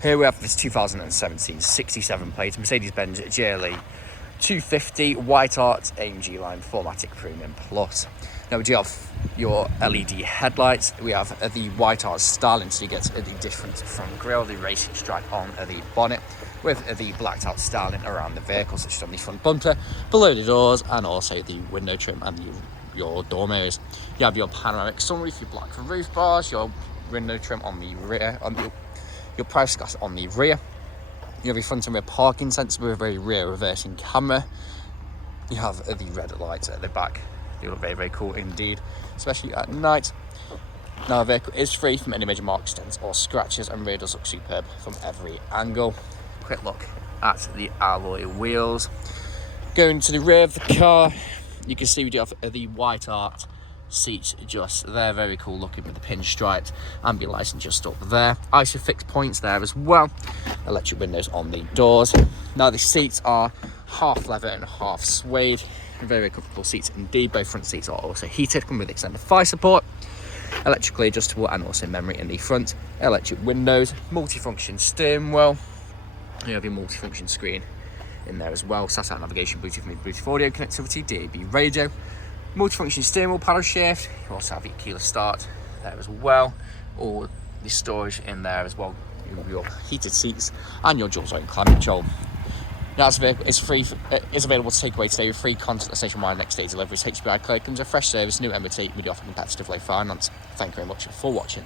Here we have this 2017 67 plate Mercedes-Benz GLA 250 WHITEART AMG line 4MATIC Premium Plus. Now we do have your LED headlights. We have the WHITEART styling, so you get the different front grille, the racing stripe on the bonnet, with the blacked out styling around the vehicle, such as on the front bumper, below the doors, and also the window trim and your door mirrors. You have your panoramic sunroof, your black roof bars, your window trim on the rear, on your privacy glass on the rear. You have your front and rear parking sensor with a very rear reversing camera. You have the red lights at the back. They look very, very cool indeed, especially at night. Now, the vehicle is free from any major mark dents or scratches, and rear does look superb from every angle. Quick look at the alloy wheels. Going to the rear of the car, you can see we do have the WHITEART seats just there, very cool looking with the pinstriped ambient lighting just up there. Isofix points there as well. Electric windows on the doors. Now the seats are half leather and half suede. Very, very comfortable seats indeed. Both front seats are also heated, come with extended thigh support, electrically adjustable, and also memory in the front. Electric windows, multifunction steering wheel. You have your multifunction screen in there as well. Satellite navigation, Bluetooth and Bluetooth audio connectivity, DAB radio. Multifunction steering wheel, paddle shift. You also have your keyless start there as well. All the storage in there as well. Your heated seats and your dual zone climate control. Now, this vehicle is is available to take away today with free contactless nationwide next day deliveries. HPI Clear comes a fresh service, new MOT. We do offer competitive low finance. Thank you very much for watching.